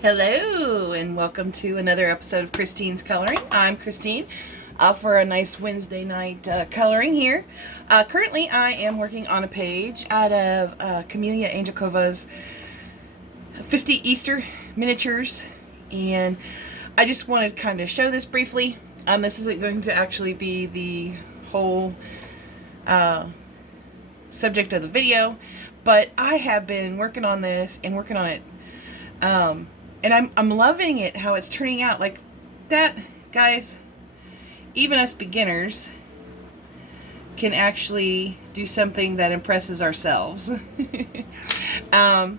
Hello and welcome to another episode of Christine's Coloring. I'm Christine for a nice Wednesday night coloring here. Currently I am working on a page out of Camelia Angelkova's 50 Easter miniatures, and I just wanted to kind of show this briefly. This isn't going to actually be the whole subject of the video, but I have been working on this and working on it. And I'm loving it, how it's turning out. Like that, guys, even us beginners can actually do something that impresses ourselves. I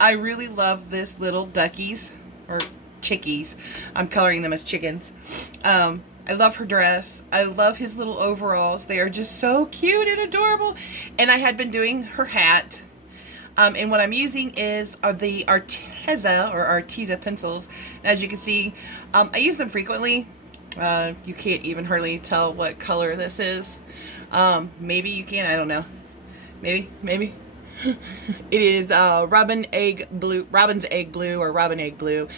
really love this little duckies, or chickies. I'm coloring them as chickens. I love her dress. I love his little overalls. They are just so cute and adorable. And I had been doing her hat. And what I'm using is the Arteza Pencils. As you can see, I use them frequently. You can't even hardly tell what color this is. Maybe you can, I don't know. Maybe. It is Robin's Egg Blue, or Robin Egg Blue.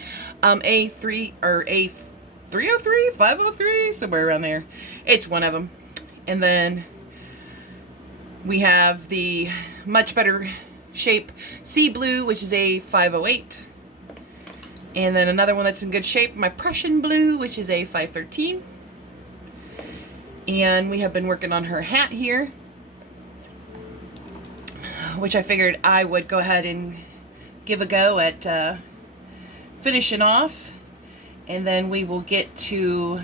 A3 or A303, 503, somewhere around there. It's one of them. And then we have the much better shape Sea Blue, which is a 508, and then another one that's in good shape, my Prussian Blue, which is a 513. And we have been working on her hat here, which I figured I would go ahead and give a go at finishing off, and then we will get to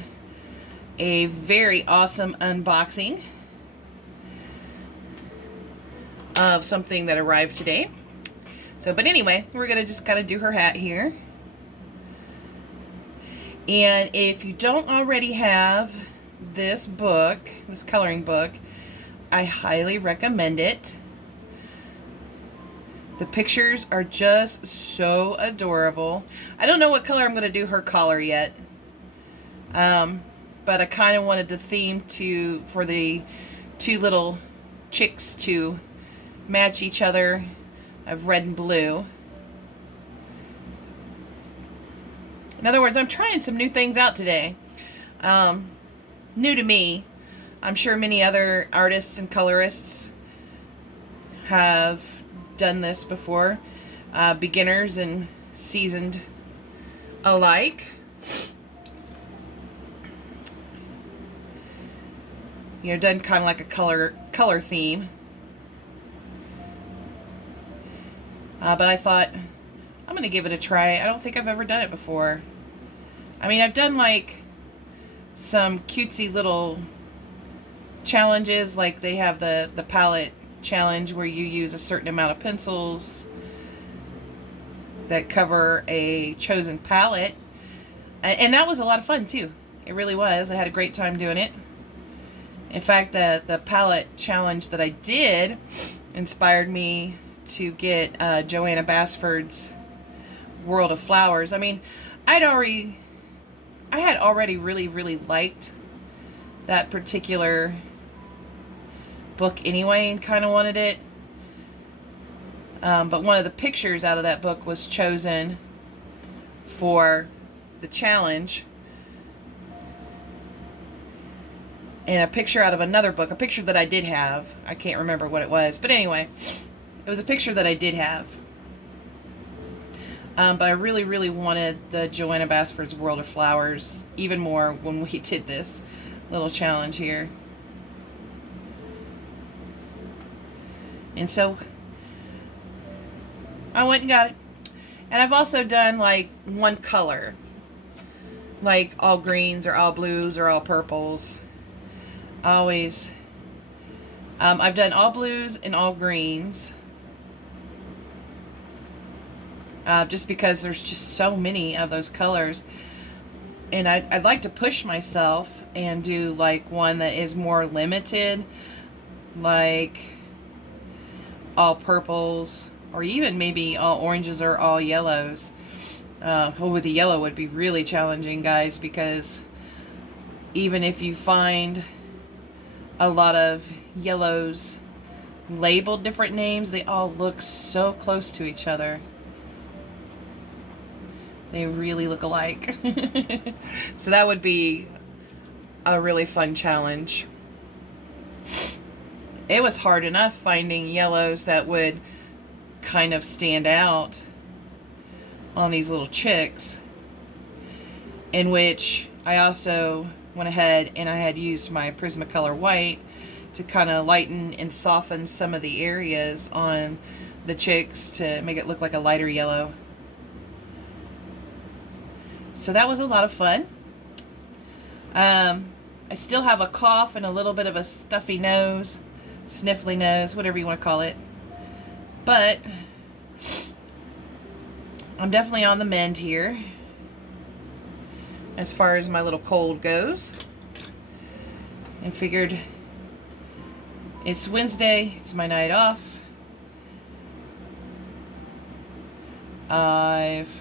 a very awesome unboxing of something that arrived today. So, but anyway, we're gonna just kind of do her hat here. And if you don't already have this book, this coloring book, I highly recommend it. The pictures are just so adorable. I don't know what color I'm gonna do her collar yet, but I kind of wanted the theme for the two little chicks to match each other of red and blue. In other words, I'm trying some new things out today. New to me. I'm sure many other artists and colorists have done this before. Beginners and seasoned alike. You know, done kind of like a color theme. But I thought, I'm going to give it a try. I don't think I've ever done it before. I mean, I've done like some cutesy little challenges, like they have the palette challenge where you use a certain amount of pencils that cover a chosen palette. And that was a lot of fun too. It really was. I had a great time doing it. In fact, the palette challenge that I did inspired me to get Joanna Basford's World of Flowers. I mean, I had already really liked that particular book anyway, and kind of wanted it. But one of the pictures out of that book was chosen for the challenge, and a picture out of another book, a picture that I did have. I can't remember what it was, but anyway, it was a picture that I did have. But I really wanted the Joanna Basford's World of Flowers even more when we did this little challenge here. And so I went and got it. And I've also done like one color, like all greens or all blues or all purples. Always. I've done all blues and all greens. Just because there's just so many of those colors, and I'd like to push myself and do like one that is more limited, like all purples, or even maybe all oranges or all yellows. With the yellow would be really challenging, guys, because even if you find a lot of yellows labeled different names, they all look so close to each other. They really look alike. So that would be a really fun challenge. It was hard enough finding yellows that would kind of stand out on these little chicks, in which I also went ahead and I had used my Prismacolor white to kind of lighten and soften some of the areas on the chicks to make it look like a lighter yellow. So that was a lot of fun. I still have a cough and a little bit of a stuffy nose, sniffly nose, whatever you want to call it. But I'm definitely on the mend here as far as my little cold goes. I figured it's Wednesday, it's my night off. I've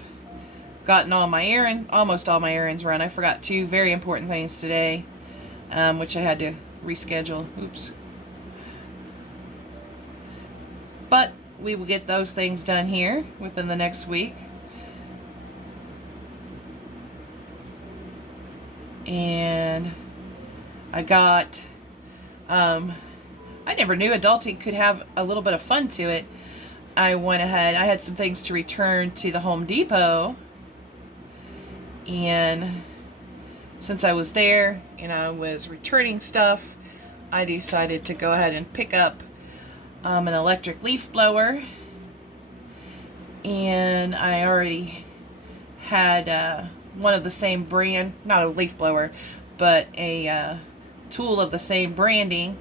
gotten almost all my errands run. I forgot 2 very important things today, which I had to reschedule. Oops. But we will get those things done here within the next week. And I got, I never knew adulting could have a little bit of fun to it. I went ahead, I had some things to return to the Home Depot. And since I was there and I was returning stuff, I decided to go ahead and pick up an electric leaf blower. And I already had one of the same brand, not a leaf blower, but a tool of the same branding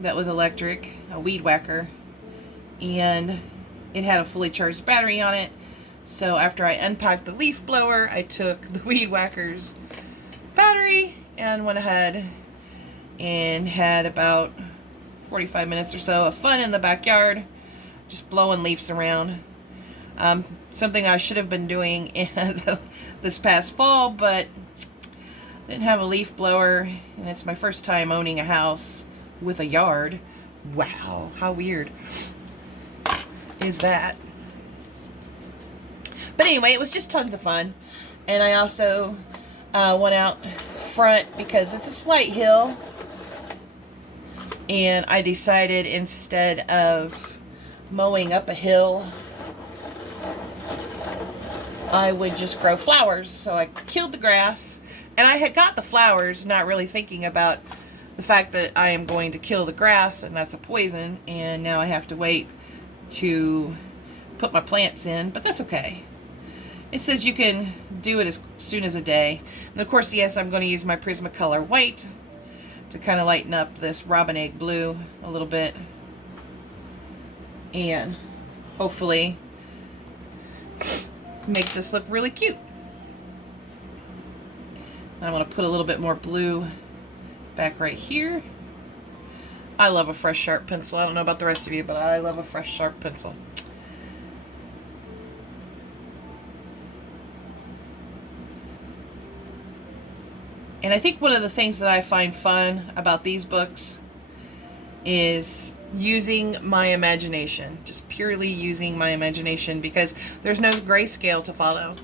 that was electric, a weed whacker. And it had a fully charged battery on it. So after I unpacked the leaf blower, I took the weed whacker's battery and went ahead and had about 45 minutes or so of fun in the backyard, just blowing leaves around. Something I should have been doing this past fall, but I didn't have a leaf blower, and it's my first time owning a house with a yard. Wow, how weird is that? But anyway, it was just tons of fun. And I also went out front because it's a slight hill. And I decided instead of mowing up a hill, I would just grow flowers. So I killed the grass. And I had got the flowers, not really thinking about the fact that I am going to kill the grass, and that's a poison. And now I have to wait to put my plants in, but that's okay. It says you can do it as soon as a day. And of course, yes, I'm going to use my Prismacolor white to kind of lighten up this robin egg blue a little bit. And hopefully make this look really cute. I'm going to put a little bit more blue back right here. I love a fresh sharp pencil. I don't know about the rest of you, but I love a fresh sharp pencil. And I think one of the things that I find fun about these books is using my imagination, just purely using my imagination, because there's no grayscale to follow.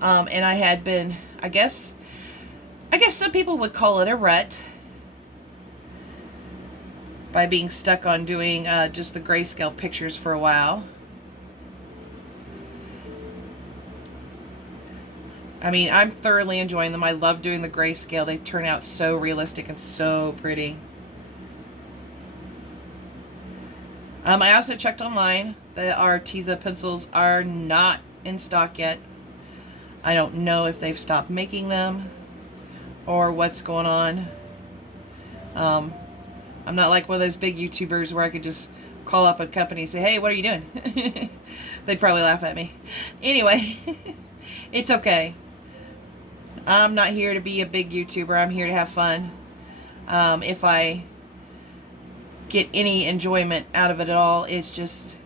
And I had been, I guess some people would call it a rut, by being stuck on doing just the grayscale pictures for a while. I mean, I'm thoroughly enjoying them. I love doing the grayscale. They turn out so realistic and so pretty. I also checked online that Arteza pencils are not in stock yet. I don't know if they've stopped making them or what's going on. I'm not like one of those big YouTubers where I could just call up a company and say, hey, what are you doing? They'd probably laugh at me. Anyway, it's okay. I'm not here to be a big YouTuber. I'm here to have fun. If I get any enjoyment out of it at all, it's just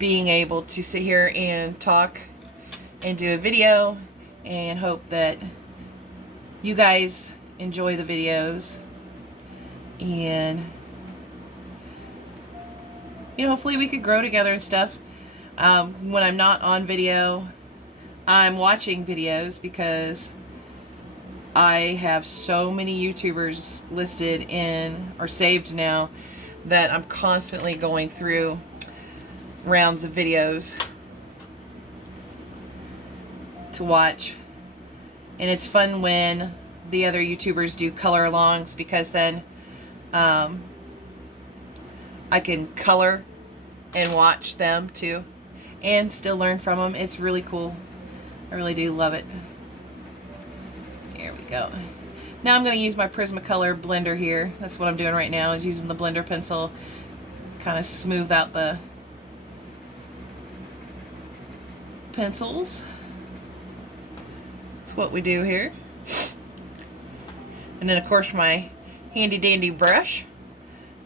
being able to sit here and talk and do a video and hope that you guys enjoy the videos. And hopefully we could grow together and stuff. When I'm not on video, I'm watching videos because I have so many YouTubers listed in or saved now that I'm constantly going through rounds of videos to watch. And it's fun when the other YouTubers do color alongs, because then I can color and watch them too and still learn from them. It's really cool. I really do love it. Here we go. Now I'm going to use my Prismacolor blender here. That's what I'm doing right now, is using the blender pencil, kind of smooth out the pencils. That's what we do here. And then of course my handy dandy brush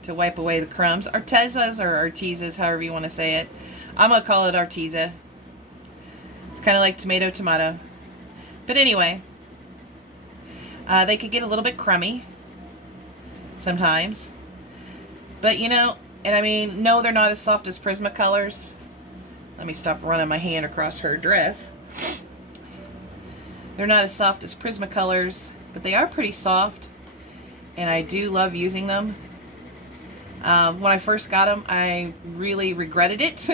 to wipe away the crumbs. Artezas or Artezas, however you want to say it. I'm going to call it Arteza. It's kind of like tomato tomato. But anyway, they could get a little bit crummy sometimes. But you know, and I mean, no, they're not as soft as Prismacolors. Let me stop running my hand across her dress. They're not as soft as Prismacolors, but they are pretty soft, and I do love using them. When I first got them, I really regretted it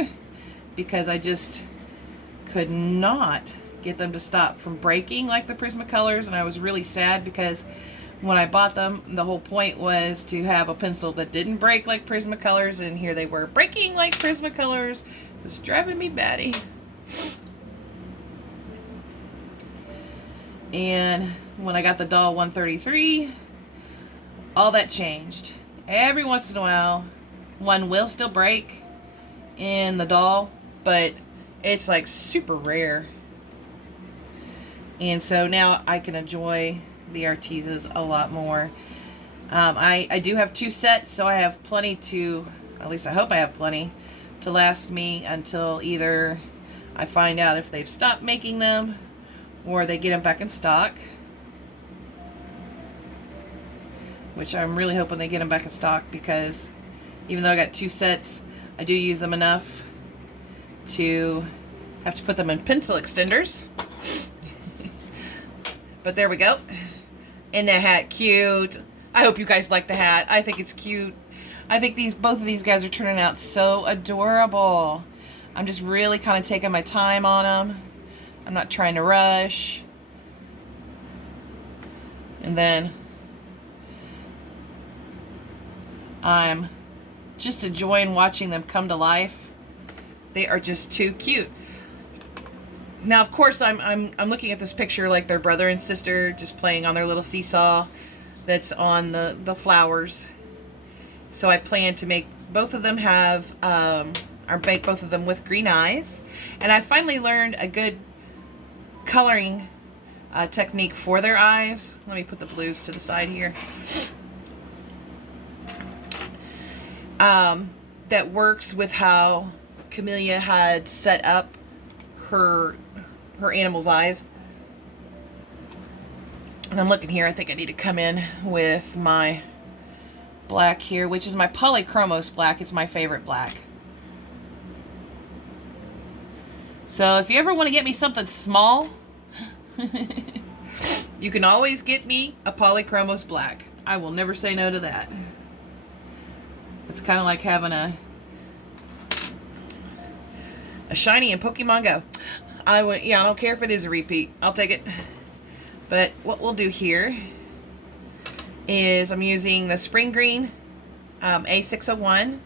because I just could not get them to stop from breaking like the Prismacolors, and I was really sad because when I bought them, the whole point was to have a pencil that didn't break like Prismacolors, and here they were breaking like Prismacolors. It was driving me batty. And when I got the doll 133, all that changed. Every once in a while, one will still break in the doll, but it's like super rare. And so now I can enjoy the Artezas a lot more. I do have 2 sets, so I have plenty to, at least I hope I have plenty, to last me until either I find out if they've stopped making them or they get them back in stock, which I'm really hoping they get them back in stock, because even though I got 2 sets, I do use them enough to have to put them in pencil extenders. But there we go. Isn't that hat cute? I hope you guys like the hat. I think it's cute. I think both of these guys are turning out so adorable. I'm just really kind of taking my time on them. I'm not trying to rush. And then I'm just enjoying watching them come to life. They are just too cute. Now, of course, I'm looking at this picture like they're brother and sister just playing on their little seesaw that's on the flowers. So I plan to make both of them have, or make both of them with green eyes. And I finally learned a good coloring technique for their eyes. Let me put the blues to the side here. That works with how Camellia had set up her animal's eyes. And I'm looking here, I think I need to come in with my black here, which is my Polychromos Black. It's my favorite black. So if you ever want to get me something small, you can always get me a Polychromos Black. I will never say no to that. It's kind of like having a shiny in Pokemon Go. Yeah, I don't care if it is a repeat. I'll take it. But what we'll do here is I'm using the Spring Green A601,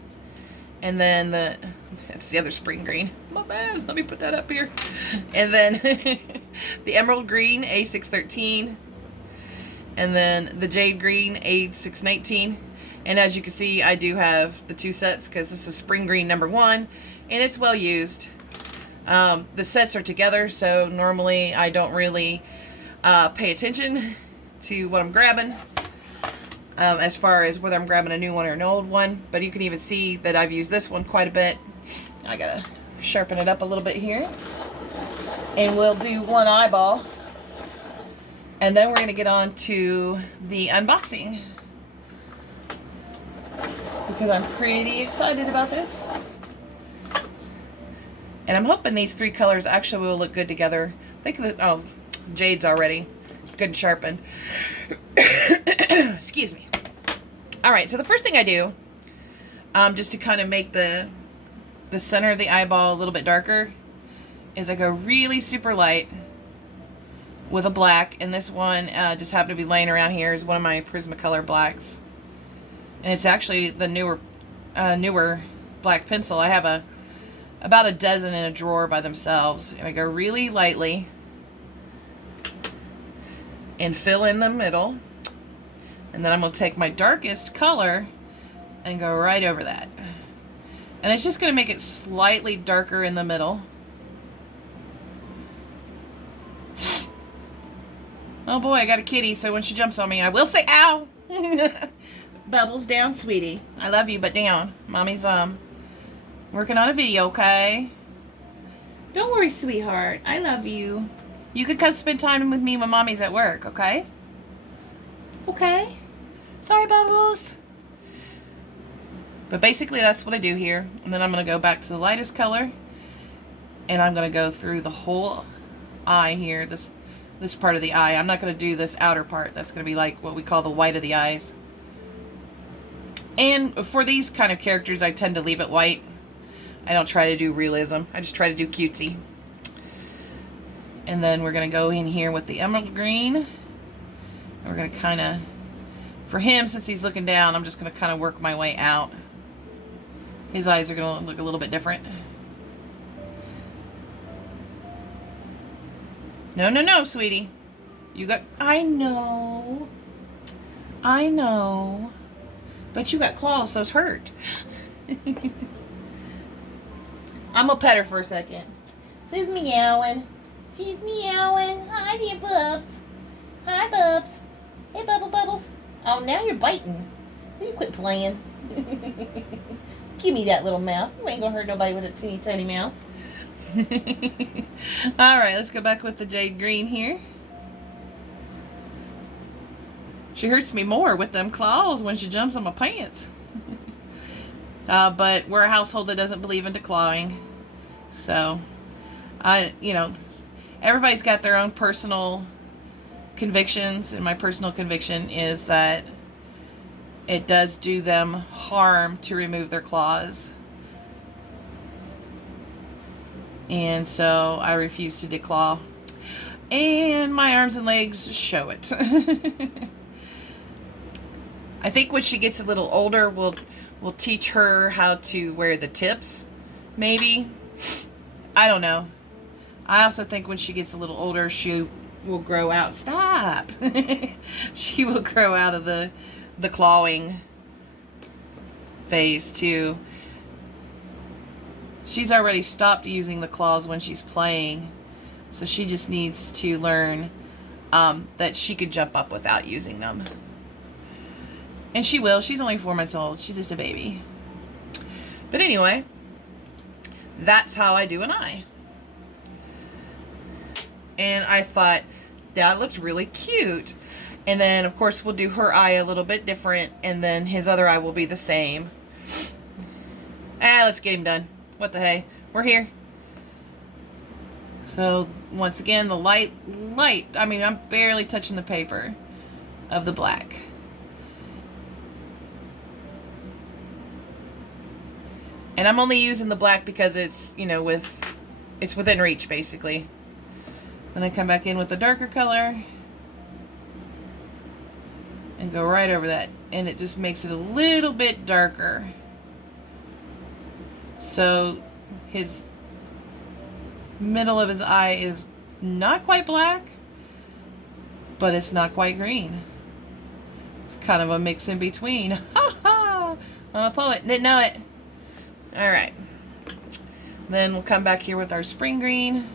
and then that's the other Spring Green. My bad. Let me put that up here. And then the Emerald Green A613, and then the Jade Green A619. And as you can see, I do have the 2 sets because this is Spring Green #1, and it's well used. The sets are together, so normally I don't really pay attention to what I'm grabbing as far as whether I'm grabbing a new one or an old one. But you can even see that I've used this one quite a bit. I gotta sharpen it up a little bit here. And we'll do one eyeball. And then we're gonna get on to the unboxing, because I'm pretty excited about this. And I'm hoping these three colors actually will look good together. I think that, oh, jade's already good and sharpened. Excuse me. All right, so the first thing I do, just to kind of make the center of the eyeball a little bit darker, is I go really super light with a black, and this one just happened to be laying around here is one of my Prismacolor blacks, and it's actually the newer black pencil. I have about a dozen in a drawer by themselves, and I go really lightly and fill in the middle, and then I'm going to take my darkest color and go right over that, and it's just going to make it slightly darker in the middle. Oh boy, I got a kitty, so when she jumps on me, I will say ow. Bubbles, down, sweetie. I love you, but down. Mommy's working on a video, okay? Don't worry, sweetheart. I love you. You could come spend time with me when Mommy's at work, okay? Okay? Sorry, Bubbles. But basically, that's what I do here. And then I'm going to go back to the lightest color, and I'm going to go through the whole eye here, this part of the eye. I'm not going to do this outer part. That's going to be like what we call the white of the eyes. And for these kind of characters, I tend to leave it white. I don't try to do realism. I just try to do cutesy. And then we're going to go in here with the emerald green. And we're going to kind of, for him, since he's looking down, I'm just going to kind of work my way out. His eyes are going to look a little bit different. No, no, no, sweetie. You got... I know. I know. But you got claws, those hurt. I'm gonna pet her for a second. She's meowing. She's meowing. Hi there, Bubs. Hi, Bubs. Hey, Bubbles. Oh, now you're biting. Will you quit playing? Give me that little mouth. You ain't gonna hurt nobody with a teeny tiny mouth. Alright, let's go back with the jade green here. She hurts me more with them claws when she jumps on my pants. But we're a household that doesn't believe in declawing. So, everybody's got their own personal convictions, and my personal conviction is that it does do them harm to remove their claws. And so I refuse to declaw. And my arms and legs show it. I think when she gets a little older, we'll teach her how to wear the tips, maybe. I don't know. I also think when she gets a little older, she will grow out. Stop! She will grow out of the clawing phase too. She's already stopped using the claws when she's playing, so she just needs to learn that she could jump up without using them. And she will. She's only 4 months old. She's just a baby. But anyway, that's how I do an eye. And I thought that looked really cute. And then, of course, we'll do her eye a little bit different, and then his other eye will be the same. Let's get him done. What the hey? We're here. So, once again, the light, I mean, I'm barely touching the paper of the black. And I'm only using the black because it's, it's within reach, basically. Then I come back in with the darker color and go right over that. And it just makes it a little bit darker. So his middle of his eye is not quite black, but it's not quite green. It's kind of a mix in between. Ha ha! I'm a poet, didn't know it. Alright. Then we'll come back here with our spring green.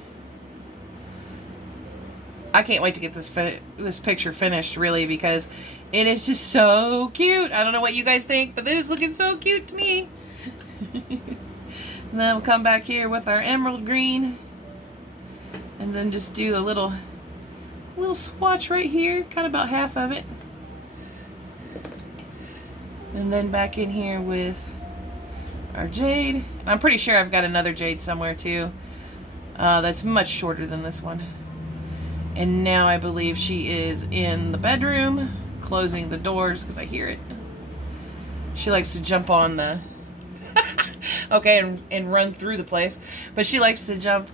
I can't wait to get this picture finished, really, because it is just so cute. I don't know what you guys think, but they're just looking so cute to me. And then we'll come back here with our emerald green. And then just do a little swatch right here, kind of about half of it. And then back in here with our jade. I'm pretty sure I've got another jade somewhere too. That's much shorter than this one. And now I believe she is in the bedroom, closing the doors because I hear it. She likes to jump on the okay, and run through the place, but she likes to jump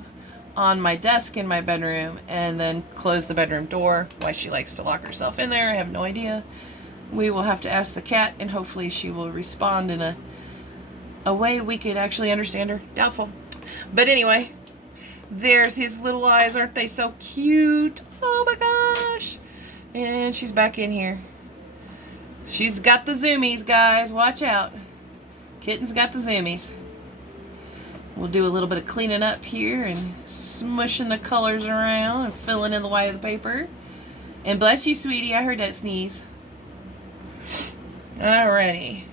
on my desk in my bedroom and then close the bedroom door. Why she likes to lock herself in there, I have no idea. We will have to ask the cat, and hopefully she will respond in a way we could actually understand her. Doubtful. But anyway, there's his little eyes. Aren't they so cute? Oh my gosh. And she's back in here. She's got the zoomies, guys. Watch out. Kitten's got the zoomies. We'll do a little bit of cleaning up here and smushing the colors around and filling in the white of the paper. And bless you, sweetie. I heard that sneeze. Alrighty.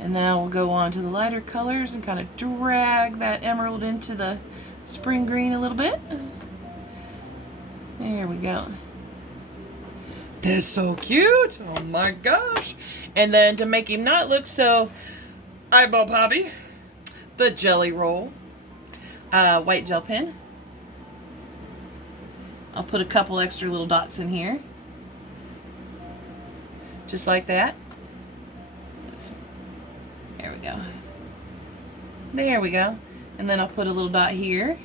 And now we'll go on to the lighter colors and kind of drag that emerald into the spring green a little bit. There we go. That's so cute. Oh my gosh. And then to make him not look so eyeball poppy, the jelly roll. White gel pen. I'll put a couple extra little dots in here. Just like that. There we go. There we go. And then I'll put a little dot here.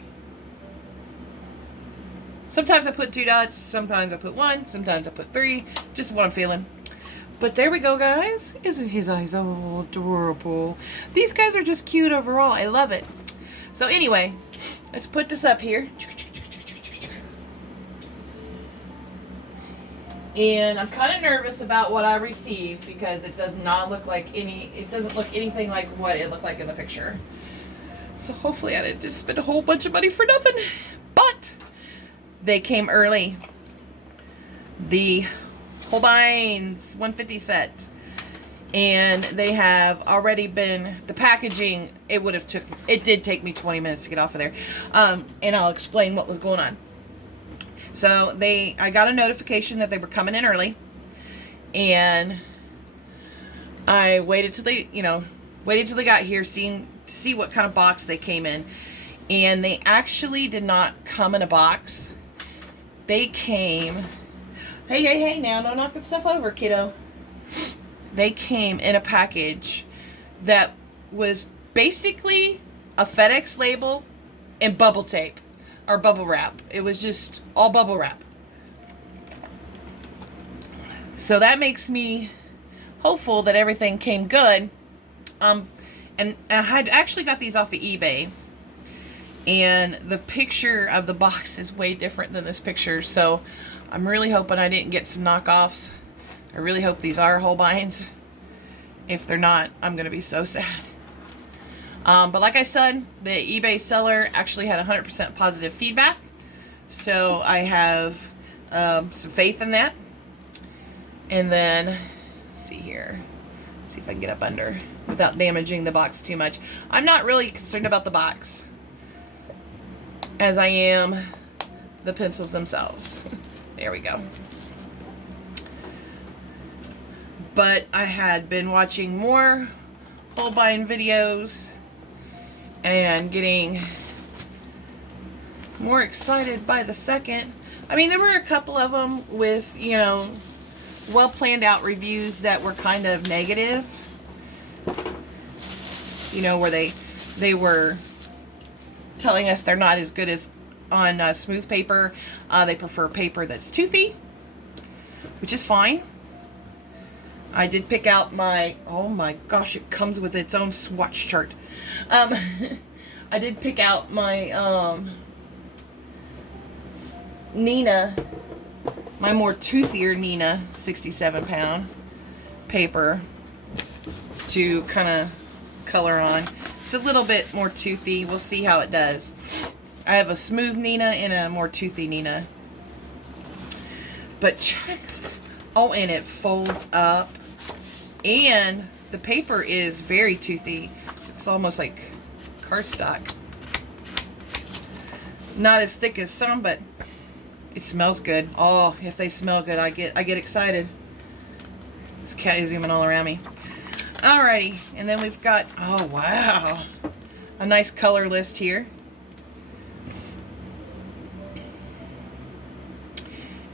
Sometimes I put 2 dots, sometimes I put 1, sometimes I put 3, just what I'm feeling. But there we go, guys. Isn't his eyes so adorable? These guys are just cute overall. I love it. So anyway, let's put this up here. And I'm kind of nervous about what I received because it does not look like it doesn't look anything like what it looked like in the picture. So hopefully I didn't just spend a whole bunch of money for nothing. But they came early. The Holbeins 150 set. And they have already been, the packaging, it did take me 20 minutes to get off of there. And I'll explain what was going on. So I got a notification that they were coming in early, and I waited till they got here, to see what kind of box they came in. And they actually did not come in a box. They came, hey, now don't knock the stuff over, kiddo. They came in a package that was basically a FedEx label and bubble tape. Or bubble wrap. It was just all bubble wrap. So that makes me hopeful that everything came good. And I had actually got these off of eBay. And the picture of the box is way different than this picture. So I'm really hoping I didn't get some knockoffs. I really hope these are Holbeins. If they're not, I'm going to be so sad. But like I said, the eBay seller actually had 100% positive feedback. So I have some faith in that. And then, let's see here. Let's see if I can get up under without damaging the box too much. I'm not really concerned about the box as I am the pencils themselves. There we go. But I had been watching more Holbein videos and getting more excited by the second. I mean, there were a couple of them with, well planned out reviews that were kind of negative. Where they were telling us they're not as good as on smooth paper. They prefer paper that's toothy, which is fine. I did pick out my, oh my gosh, it comes with its own swatch chart. I did pick out my Nina, my more toothier Nina 67 pound paper to kind of color on. It's a little bit more toothy. We'll see how it does. I have a smooth Nina and a more toothy Nina. But check, oh, and it folds up. And the paper is very toothy. It's almost like cardstock. Not as thick as some, but it smells good. Oh, if they smell good, I get excited. This cat is zooming all around me. Alrighty, and then we've got, oh wow, a nice color list here.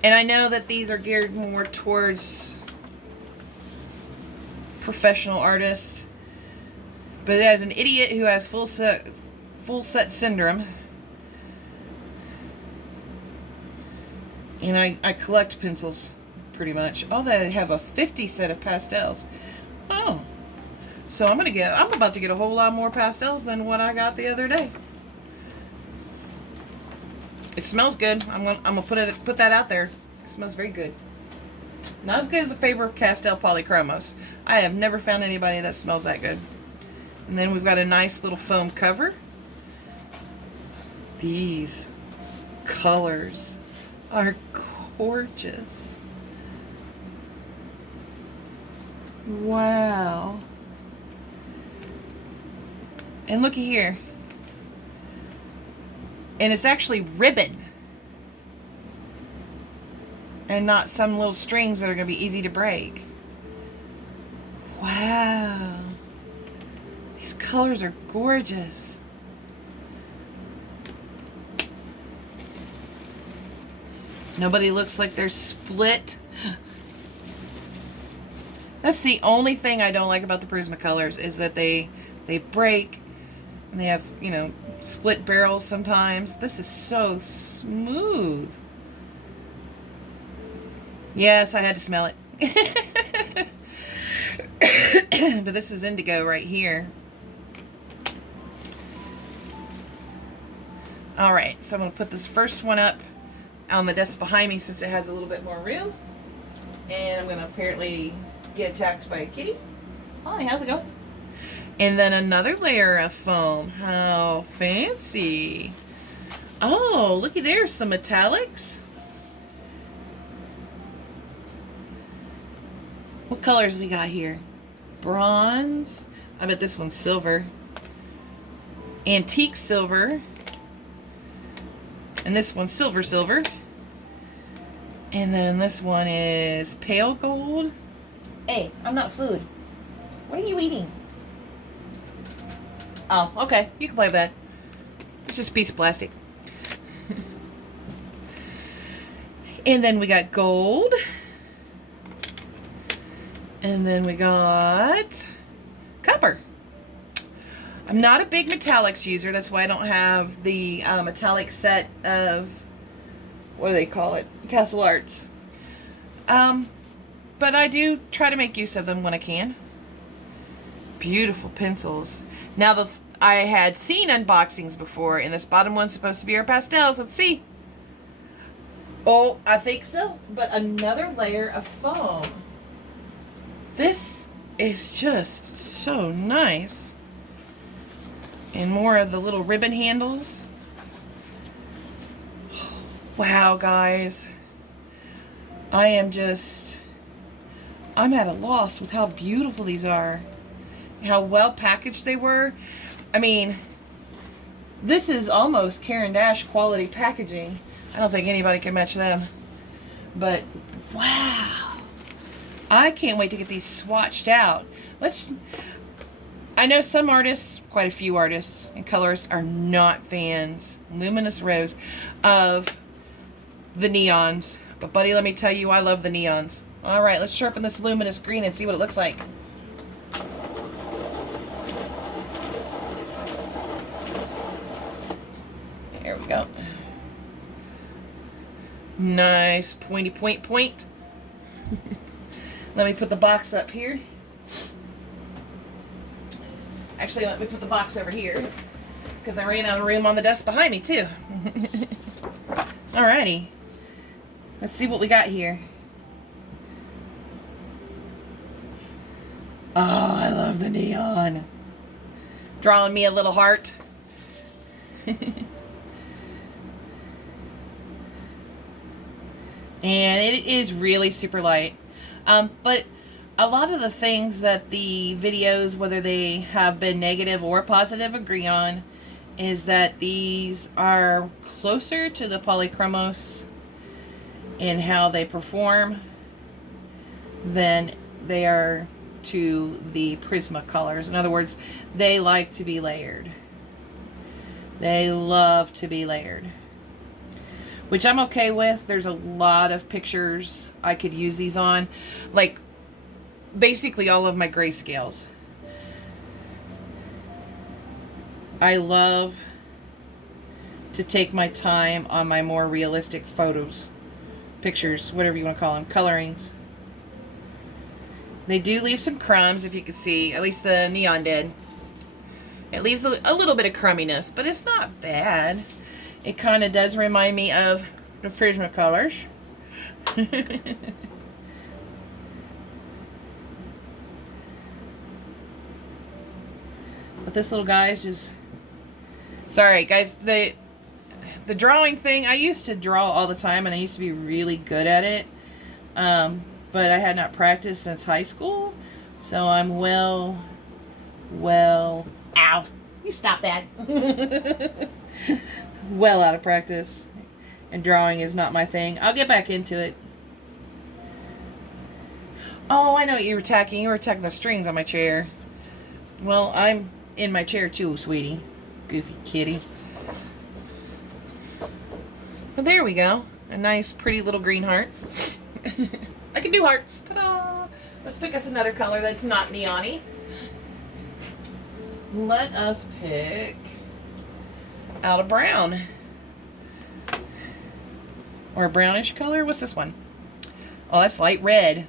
And I know that these are geared more towards professional artists. But as an idiot who has full set syndrome, and I collect pencils pretty much. Oh, they have a 50 set of pastels. Oh, so I'm about to get a whole lot more pastels than what I got the other day. It smells good. I'm gonna put that out there. It smells very good. Not as good as the Faber-Castell Polychromos. I have never found anybody that smells that good. And then we've got a nice little foam cover. These colors are gorgeous. Wow. And looky here. And it's actually ribbon. And not some little strings that are going to be easy to break. Wow. These colors are gorgeous. Nobody looks like they're split. That's the only thing I don't like about the Prismacolors, is that they break and they have, you know, split barrels sometimes. This is so smooth. Yes, I had to smell it. But this is indigo right here. Alright, so I'm going to put this first one up on the desk behind me since it has a little bit more room. And I'm going to apparently get attacked by a kitty. Hi, how's it going? And then another layer of foam. How fancy. Oh, looky there, some metallics. What colors we got here? Bronze. I bet this one's silver. Antique silver. And this one's silver. And then this one is pale gold. Hey, I'm not food. What are you eating? Oh, okay. You can play with that. It's just a piece of plastic. And then we got gold. And then we got copper. I'm not a big metallics user. That's why I don't have the metallic set of, what do they call it? Castle Arts. But I do try to make use of them when I can. Beautiful pencils. Now, I had seen unboxings before, and this bottom one's supposed to be our pastels. Let's see. Oh, I think so. But another layer of foam. This is just so nice. And more of the little ribbon handles. Wow, guys. I'm at a loss with how beautiful these are. How well packaged they were. I mean, this is almost Caran d'Ache quality packaging. I don't think anybody can match them. But, wow. I can't wait to get these swatched out. I know some artists, quite a few artists and colorists, are not fans, luminous rose, of the neons. But buddy, let me tell you, I love the neons. Alright, let's sharpen this luminous green and see what it looks like. There we go. Nice pointy point. Let me put the box up here. Actually, let me put the box over here, because I ran out of room on the desk behind me, too. Alrighty. Let's see what we got here. Oh, I love the neon. Drawing me a little heart. And it is really super light. But a lot of the things that the videos, whether they have been negative or positive, agree on is that these are closer to the Polychromos in how they perform than they are to the Prismacolors. In other words, they like to be layered. They love to be layered. which I'm okay with. There's a lot of pictures I could use these on, like basically all of my grayscales. I love to take my time on my more realistic photos, pictures, whatever you want to call them, colorings. They do leave some crumbs, if you can see, at least the neon did. It leaves a little bit of crumminess, but it's not bad. It kind of does remind me of the Prismacolors. But this little guy is just... Sorry, guys. The drawing thing, I used to draw all the time, and I used to be really good at it. But I had not practiced since high school. So I'm well... Ow! You stop that! Well out of practice. And drawing is not my thing. I'll get back into it. Oh, I know what you were tacking. You were tacking the strings on my chair. Well, I'm in my chair too, sweetie. Goofy kitty. Well, there we go. A nice, pretty little green heart. I can do hearts. Ta-da! Let's pick us another color that's not neon-y. Let us pick out a brown. Or a brownish color. What's this one? Oh, that's light red.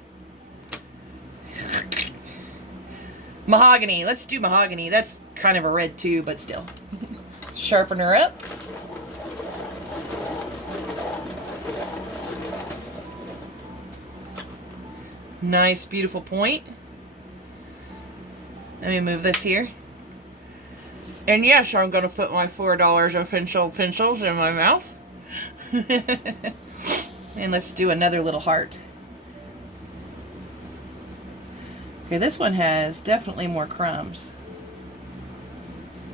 Mahogany. Let's do mahogany. That's kind of a red too, but still. Sharpen her up. Nice, beautiful point. Let me move this here. And yes, I'm going to put my $4 of pencils in my mouth. And let's do another little heart. Okay, this one has definitely more crumbs.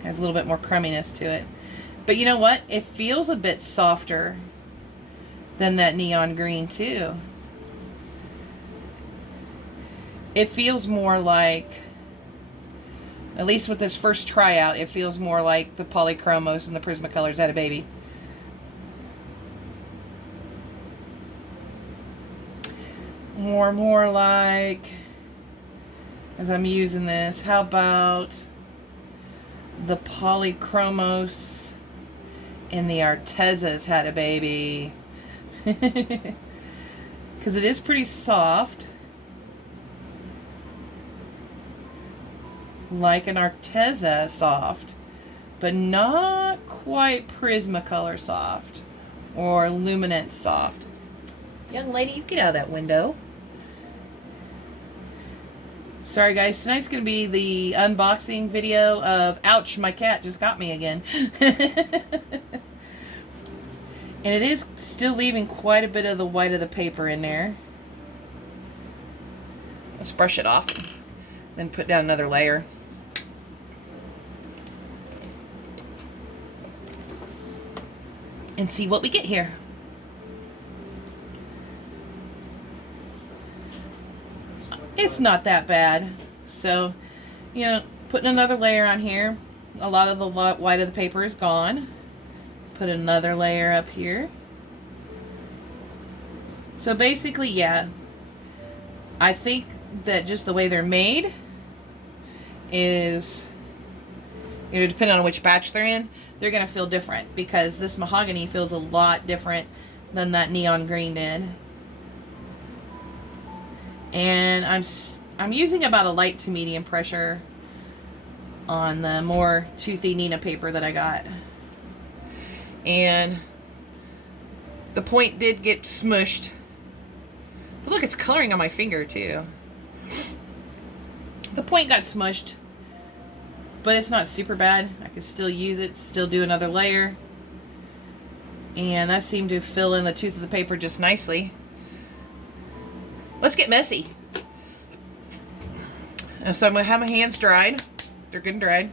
Has a little bit more crumminess to it. But you know what? It feels a bit softer than that neon green too. It feels more like, at least with this first tryout, it feels more like the Polychromos and the Prismacolors had a baby. More like, as I'm using this, how about the Polychromos and the Artezas had a baby? Because it is pretty soft. Like an Arteza soft, but not quite Prismacolor soft or Luminance soft. Young lady, you get out of that window. Sorry guys, tonight's going to be the unboxing video of, ouch, my cat just got me again. And it is still leaving quite a bit of the white of the paper in there. Let's brush it off, then put down another layer. And see what we get here. It's not that bad. So, you know, putting another layer on here. A lot of the white of the paper is gone. Put another layer up here. So basically, yeah. I think that just the way they're made is, you know, depending on which batch they're in, they're going to feel different, because this mahogany feels a lot different than that neon green did. And I'm using about a light to medium pressure on the more toothy Nina paper that I got. And the point did get smushed. But look, it's coloring on my finger too. The point got smushed, but it's not super bad. I could still use it, still do another layer. And that seemed to fill in the tooth of the paper just nicely. Let's get messy. And so I'm going to have my hands dried. They're good and dried.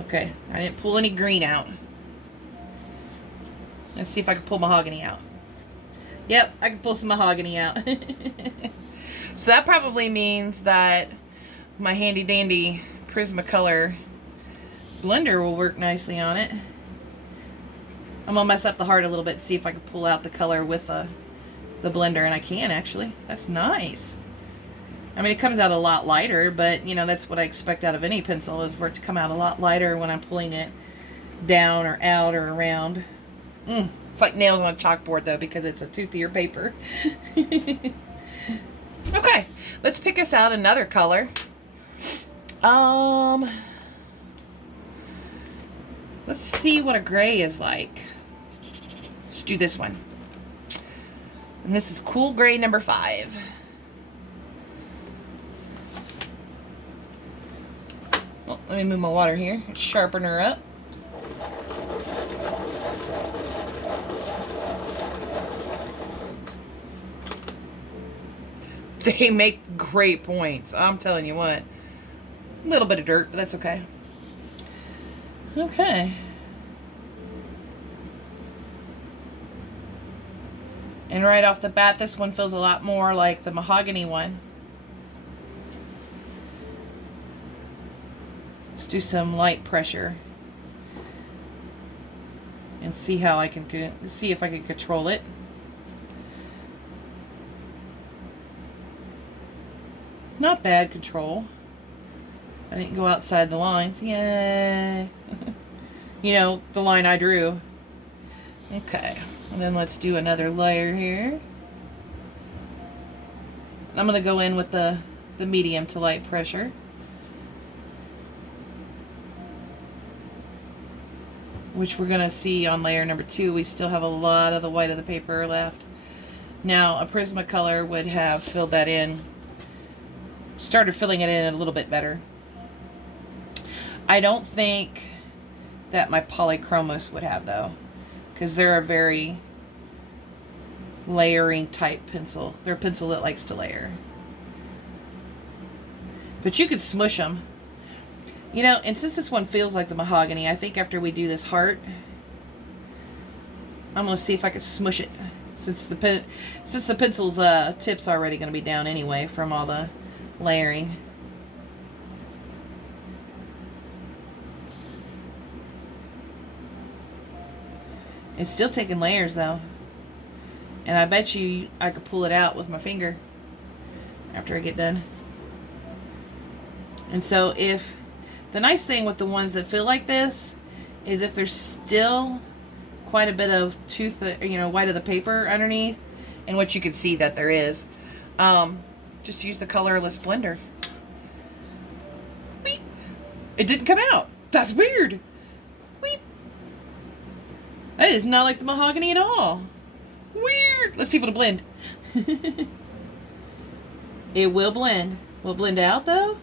Okay, I didn't pull any green out. Let's see if I can pull mahogany out. Yep, I can pull some mahogany out. So that probably means that my handy dandy Prismacolor blender will work nicely on it. I'm gonna mess up the heart a little bit, see if I can pull out the color with the blender, and I can actually. That's nice. I mean, it comes out a lot lighter, but you know, that's what I expect out of any pencil, is for it to come out a lot lighter when I'm pulling it down or out or around. It's like nails on a chalkboard though, because it's a toothier paper. Okay, let's pick us out another color. Let's see what a gray is like. Let's do this one. And this is Cool Gray number 5. Oh, let me move my water here. Sharpen her up. They make great points. I'm telling you what. A little bit of dirt, but that's okay. Okay. And right off the bat, this one feels a lot more like the mahogany one. Let's do some light pressure and see how I can see if I can control it. Not bad control. I didn't go outside the lines. Yay! You know, the line I drew. Okay, and then let's do another layer here. I'm going to go in with the medium to light pressure. Which we're going to see on layer number 2. We still have a lot of the white of the paper left. Now, a Prismacolor would have filled that in, started filling it in a little bit better. I don't think that my Polychromos would have, though, because they're a very layering type pencil. They're a pencil that likes to layer. But you could smush them. You know, and since this one feels like the mahogany, I think after we do this heart, I'm going to see if I can smush it. Since the pencil's tip's already going to be down anyway from all the layering. It's still taking layers though. And I bet you I could pull it out with my finger after I get done. And so if the nice thing with the ones that feel like this is if there's still quite a bit of white of the paper underneath, and what you can see that there is, just use the colorless blender. Weep. It didn't come out. That's weird. Weep. That is not like the mahogany at all. Weird. Let's see if it'll blend. It will blend. Will it blend out though?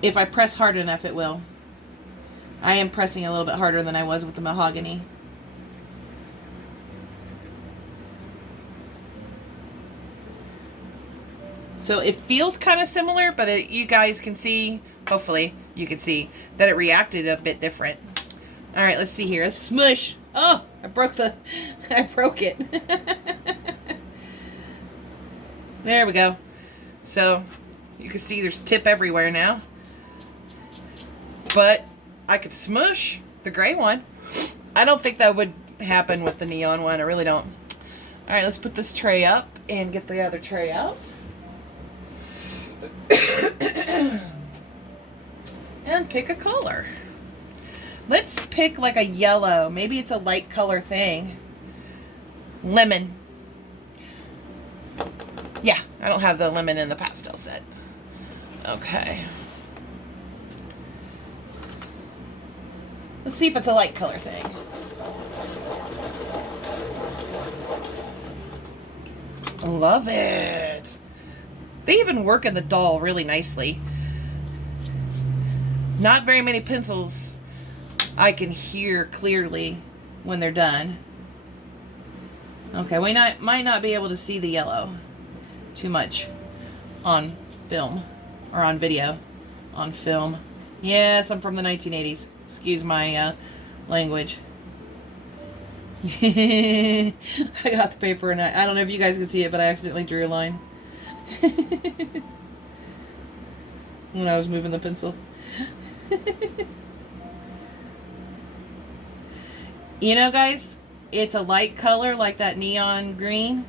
If I press hard enough, it will. I am pressing a little bit harder than I was with the mahogany. So it feels kind of similar, but you guys can see, hopefully you can see, that it reacted a bit different. All right, let's see here. A smush. Oh, I broke it. There we go. So you can see there's tip everywhere now. But I could smush the gray one. I don't think that would happen with the neon one. I really don't. All right, let's put this tray up and get the other tray out. And pick a color. Let's pick like a yellow. Maybe it's a light color thing. Lemon. Yeah, I don't have the lemon in the pastel set. Okay. Let's see if it's a light color thing. Love it. They even work in the doll really nicely. Not very many pencils I can hear clearly when they're done. Okay, we might not be able to see the yellow too much on film or on video. On film. Yes, I'm from the 1980s. Excuse my language. I got the paper and I don't know if you guys can see it, but I accidentally drew a line when I was moving the pencil. You know, guys, it's a light color like that neon green,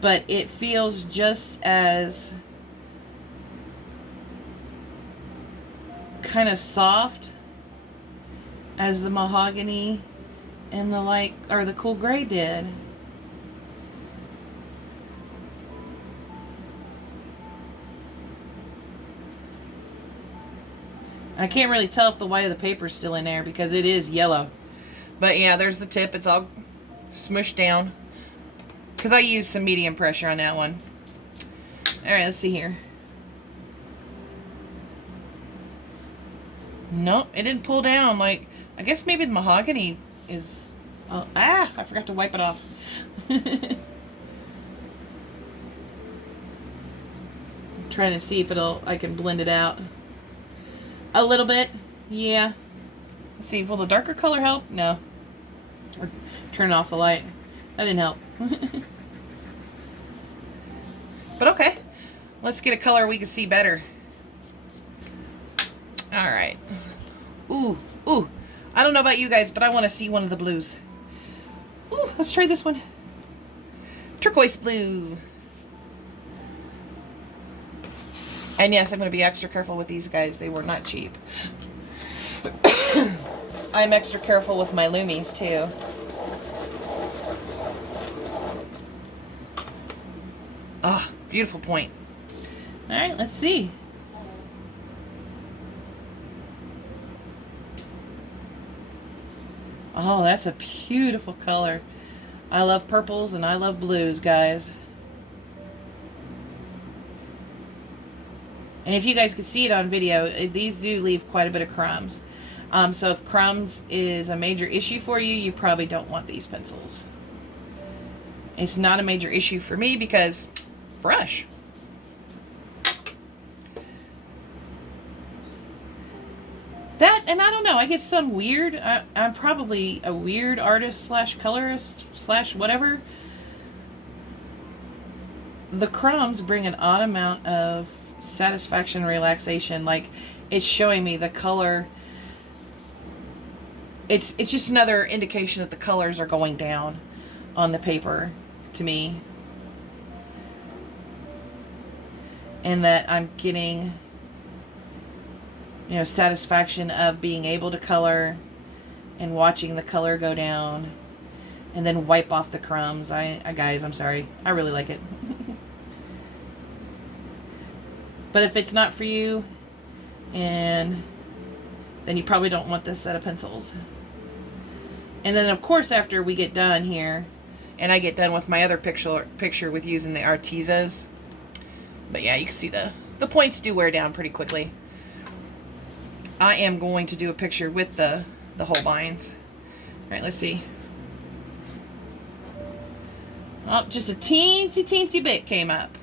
but it feels just as kind of soft as the mahogany and the light, or the cool gray did. I can't really tell if the white of the paper is still in there because it is yellow. But yeah, there's the tip. It's all smushed down. Because I used some medium pressure on that one. Alright, let's see here. Nope, it didn't pull down. Like, I guess maybe the mahogany is... I forgot to wipe it off. I'm trying to see if I can blend it out. A little bit, yeah. Let's see, will the darker color help? No. Or turn off the light. That didn't help. But okay. Let's get a color we can see better. Alright. Ooh. I don't know about you guys, but I want to see one of the blues. Ooh, let's try this one. Turquoise Blue. And yes, I'm going to be extra careful with these guys. They were not cheap. I'm extra careful with my Lumies too. Ah, oh, beautiful point. Alright, let's see. Oh, that's a beautiful color. I love purples and I love blues, guys. And if you guys could see it on video, these do leave quite a bit of crumbs. So if crumbs is a major issue for you, you probably don't want these pencils. It's not a major issue for me because fresh. That, and I don't know, I get some weird, I'm probably a weird artist slash colorist slash whatever. The crumbs bring an odd amount of satisfaction, relaxation. Like, it's showing me the color. It's just another indication that the colors are going down on the paper to me. And that I'm getting, you know, satisfaction of being able to color and watching the color go down and then wipe off the crumbs. Guys, I'm sorry. I really like it. But if it's not for you, and then you probably don't want this set of pencils. And then, of course, after we get done here, and I get done with my other picture with using the Artezas. But yeah, you can see the points do wear down pretty quickly. I am going to do a picture with the Holbeins. All right, let's see. Oh, just a teensy bit came up.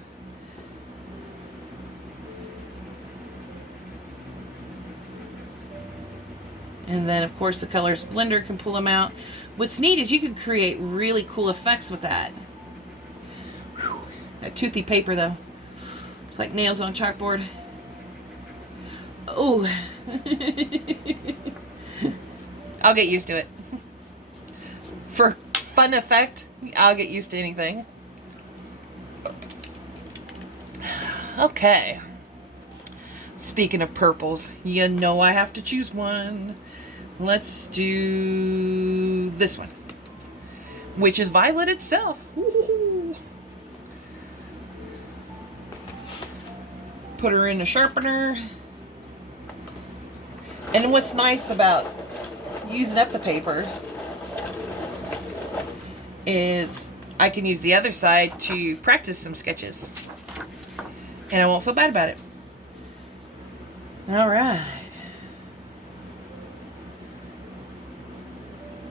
And then, of course, the Colors Blender can pull them out. What's neat is you can create really cool effects with that. Whew. That toothy paper, though. It's like nails on a chalkboard. Oh. I'll get used to it. For fun effect, I'll get used to anything. Okay. Speaking of purples, you know I have to choose one. Let's do this one, which is violet itself. Ooh. Put her in a sharpener. And what's nice about using up the paper is I can use the other side to practice some sketches. And I won't feel bad about it. All right.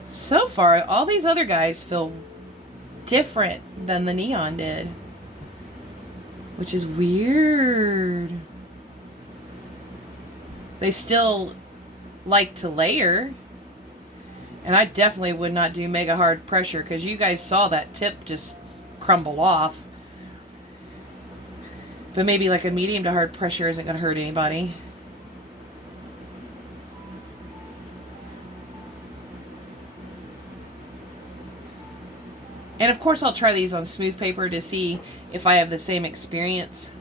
So far, all these other guys feel different than the neon did, which is weird. They still like to layer, and I definitely would not do mega hard pressure because you guys saw that tip just crumble off. But maybe like a medium to hard pressure isn't going to hurt anybody. And of course I'll try these on smooth paper to see if I have the same experience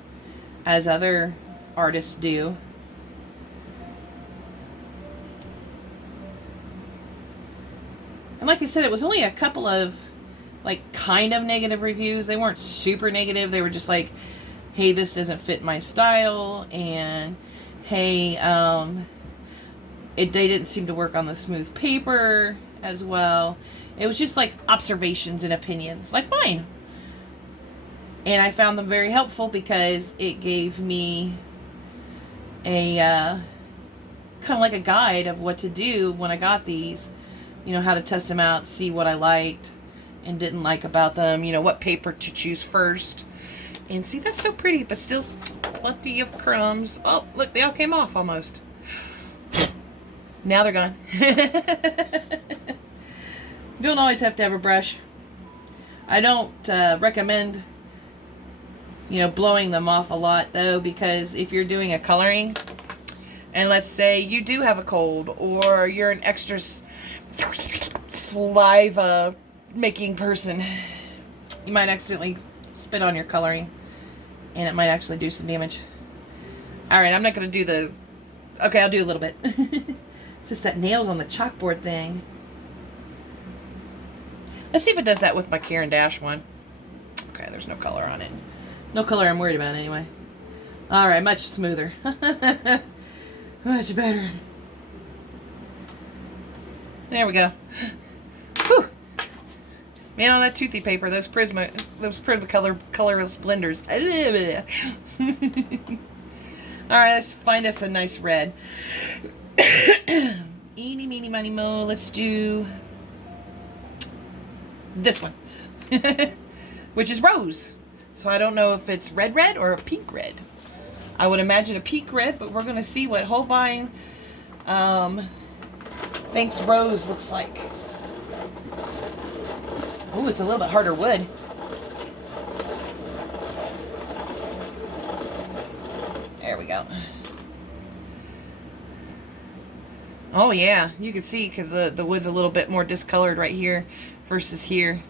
as other artists do. And like I said, it was only a couple of like kind of negative reviews. They weren't super negative. They were just like, hey, this doesn't fit my style, and hey, they didn't seem to work on the smooth paper as well. It was just like observations and opinions, like mine. And I found them very helpful because it gave me a kind of like a guide of what to do when I got these. You know, how to test them out, see what I liked and didn't like about them. You know, what paper to choose first. And see, that's so pretty, but still plenty of crumbs. Oh, look, they all came off almost. Now they're gone. You don't always have to have a brush. I don't recommend, you know, blowing them off a lot, though, because if you're doing a coloring, and let's say you do have a cold, or you're an extra saliva making person, you might accidentally spit on your coloring, and it might actually do some damage. Alright, I'm not going to do the... Okay, I'll do a little bit. It's just that nails on the chalkboard thing. Let's see if it does that with my Caran d'Ache one. Okay, there's no color on it. No color I'm worried about anyway. Alright, much smoother. Much better. There we go. Whew. Man, on that toothy paper, those Prismacolor colorless blenders. Alright, let's find us a nice red. Eeny, meeny, miny, mo. Let's do this one. Which is rose. So I don't know if it's red or a pink red. I would imagine a pink red, but we're going to see what Holbein thinks rose looks like. Ooh, it's a little bit harder wood. There we go. Oh yeah, you can see because the wood's a little bit more discolored right here versus here.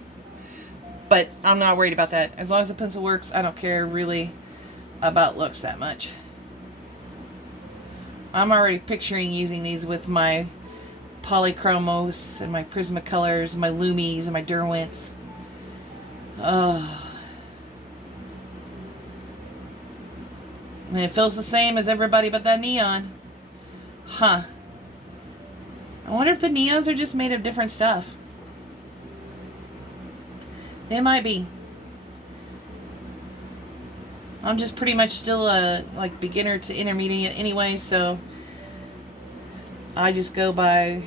But I'm not worried about that. As long as the pencil works, I don't care really about looks that much. I'm already picturing using these with my Polychromos and my Prismacolors, my Lumis and my Derwents. Oh. And it feels the same as everybody but that neon. Huh. I wonder if the neons are just made of different stuff. They might be. I'm just pretty much still a like beginner to intermediate anyway, so I just go by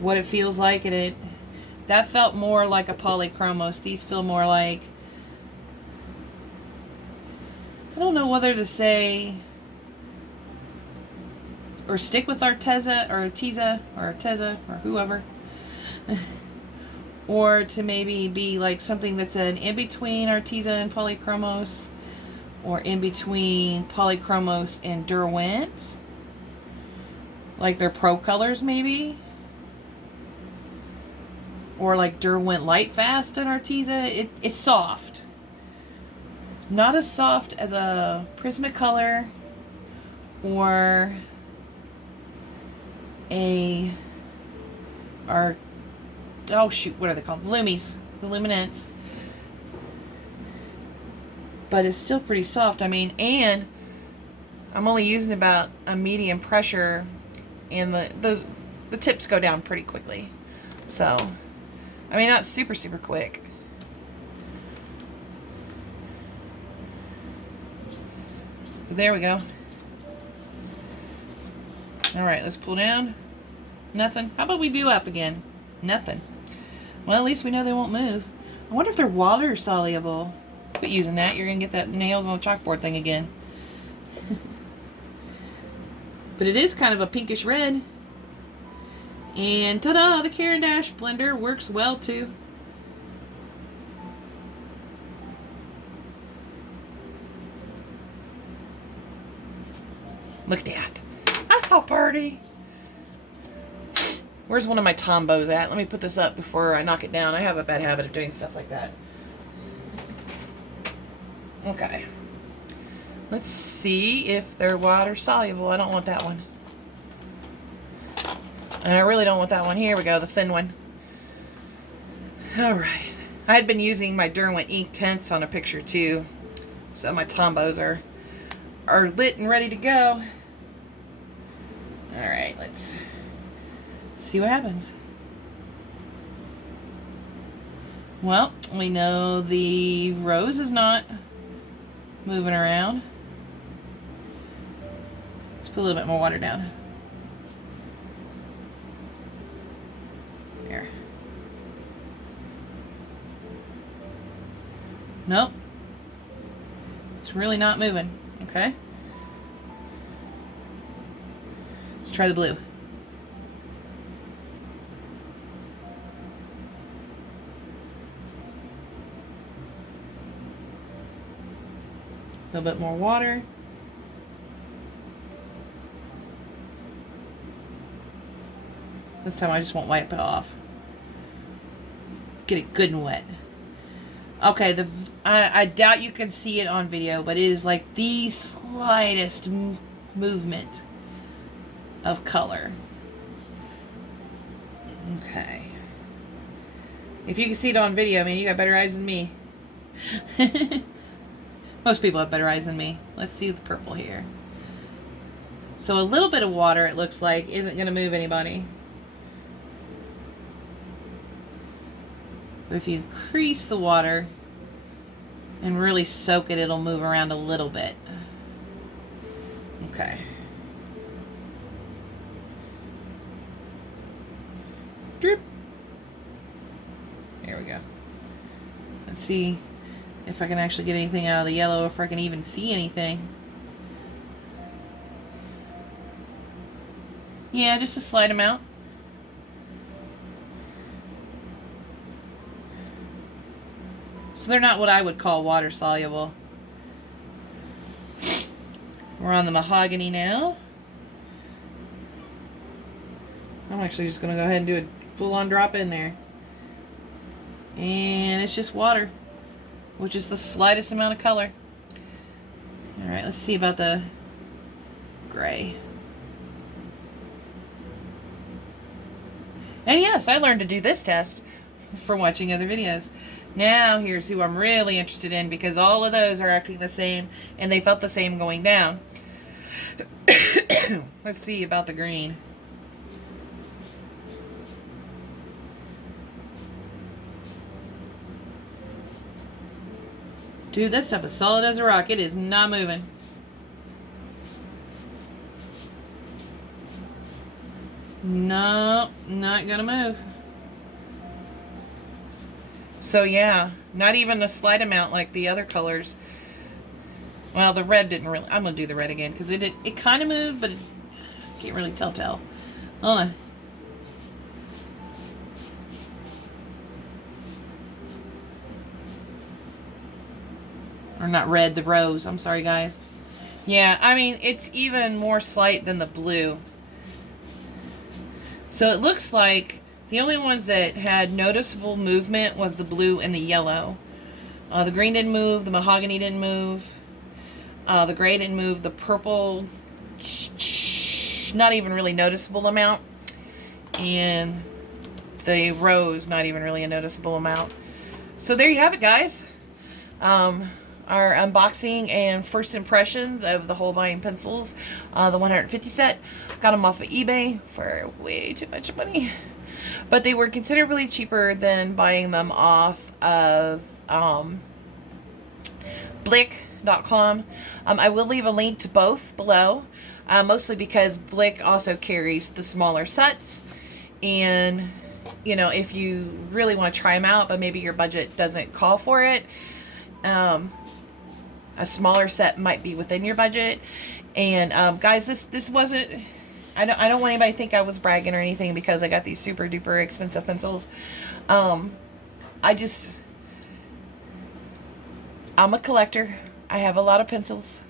what it feels like, and that felt more like a Polychromos. These feel more like, I don't know whether to say or stick with Arteza or whoever. Or to maybe be like something that's an in-between Arteza and Polychromos, or in between Polychromos and Derwents, like their pro colors maybe, or like Derwent Light Fast and Arteza. It's soft, not as soft as a Prismacolor or a oh shoot, what are they called? Lumis. The Luminance. But it's still pretty soft. I mean, and I'm only using about a medium pressure, and the tips go down pretty quickly. So, I mean, not super quick. There we go. Alright, let's pull down. Nothing. How about we do up again? Nothing. Well, at least we know they won't move. I wonder if they're water soluble. Quit using that. You're going to get that nails on the chalkboard thing again. But it is kind of a pinkish red. And ta-da! The Caran d'Ache blender works well too. Look at that. That's so pretty. Where's one of my Tombos at? Let me put this up before I knock it down. I have a bad habit of doing stuff like that. Okay. Let's see if they're water soluble. I don't want that one. And I really don't want that one. Here we go, the thin one. Alright. I had been using my Derwent ink tints on a picture too. So my Tombos are lit and ready to go. Alright, let's see what happens. Well, we know the rose is not moving around. Let's put a little bit more water down. There. Nope. It's really not moving. Okay. Let's try the blue. A little bit more water. This time I just won't wipe it off. Get it good and wet. Okay, I doubt you can see it on video, but it is like the slightest movement of color. Okay. If you can see it on video, I mean, you got better eyes than me. Most people have better eyes than me. Let's see the purple here. So a little bit of water, it looks like, isn't going to move anybody. But if you increase the water and really soak it, it'll move around a little bit. Okay. Drip. There we go. Let's see if I can actually get anything out of the yellow, if I can even see anything. Yeah, just a slight amount. So they're not what I would call water soluble. We're on the mahogany now. I'm actually just going to go ahead and do a full-on drop in there. And it's just water, which is the slightest amount of color. Alright, let's see about the gray. And yes, I learned to do this test from watching other videos. Now here's who I'm really interested in, because all of those are acting the same and they felt the same going down. Let's see about the green. Dude, that stuff is solid as a rock. It is not moving. No, not gonna move. So yeah, not even a slight amount like the other colors. Well, the red didn't really. I'm gonna do the red again because it kind of moved, but it can't really tell. Hold on. Or not red, the rose. I'm sorry, guys. Yeah, I mean, it's even more slight than the blue. So it looks like the only ones that had noticeable movement was the blue and the yellow. The green didn't move. The mahogany didn't move. The gray didn't move. The purple, not even really noticeable amount. And the rose, not even really a noticeable amount. So there you have it, guys. Our unboxing and first impressions of the Holbein pencils, the 150 set. Got them off of eBay for way too much money, but they were considerably cheaper than buying them off of Blick.com. I will leave a link to both below, mostly because Blick also carries the smaller sets, and you know, if you really want to try them out, but maybe your budget doesn't call for it, a smaller set might be within your budget. And guys, this wasn't, I don't want anybody to think I was bragging or anything because I got these super duper expensive pencils. I'm a collector. I have a lot of pencils,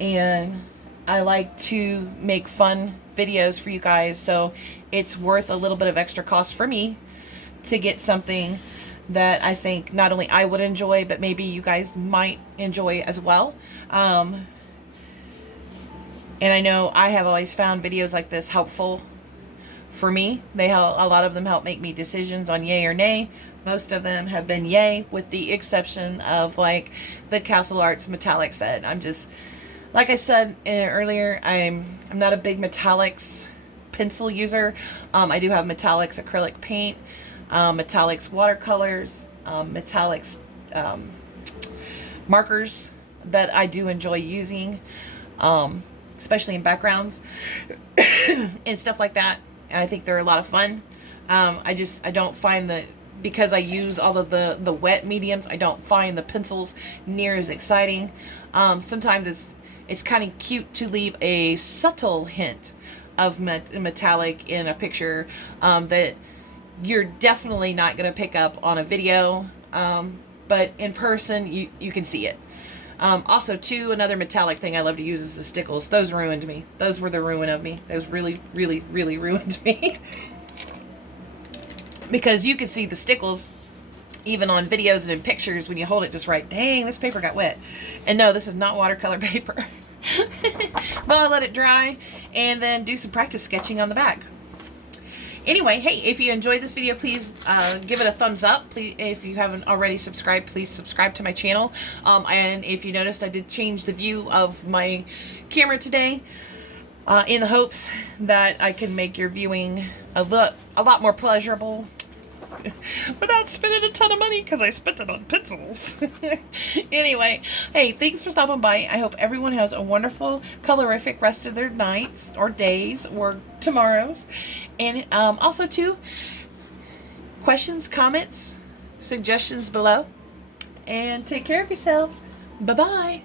and I like to make fun videos for you guys, so it's worth a little bit of extra cost for me to get something that I think not only I would enjoy, but maybe you guys might enjoy as well. And I know I have always found videos like this helpful for me. They help, a lot of them help make me decisions on yay or nay. Most of them have been yay, with the exception of like the Castle Arts metallic set. I'm just, like I said earlier, I'm not a big metallics pencil user. I do have metallics acrylic paint, metallics watercolors, metallics markers that I do enjoy using, especially in backgrounds and stuff like that. And I think they're a lot of fun. I don't find that, because I use all of the wet mediums, I don't find the pencils near as exciting. Sometimes it's kind of cute to leave a subtle hint of metallic in a picture that you're definitely not going to pick up on a video, but in person you can see it. Also, too, another metallic thing I love to use is the stickles. Those ruined me. Those were the ruin of me. Those really, really, really ruined me. Because you can see the stickles even on videos and in pictures when you hold it just right. Dang, this paper got wet. And no, this is not watercolor paper. But I let it dry and then do some practice sketching on the back. Anyway, hey, if you enjoyed this video, please give it a thumbs up. Please, if you haven't already subscribed, please subscribe to my channel. And if you noticed, I did change the view of my camera today in the hopes that I can make your viewing a lot more pleasurable without spending a ton of money, because I spent it on pencils. Anyway, hey, thanks for stopping by. I hope everyone has a wonderful, colorific rest of their nights or days or tomorrows. And also, too, questions, comments, suggestions below. And take care of yourselves. Bye-bye.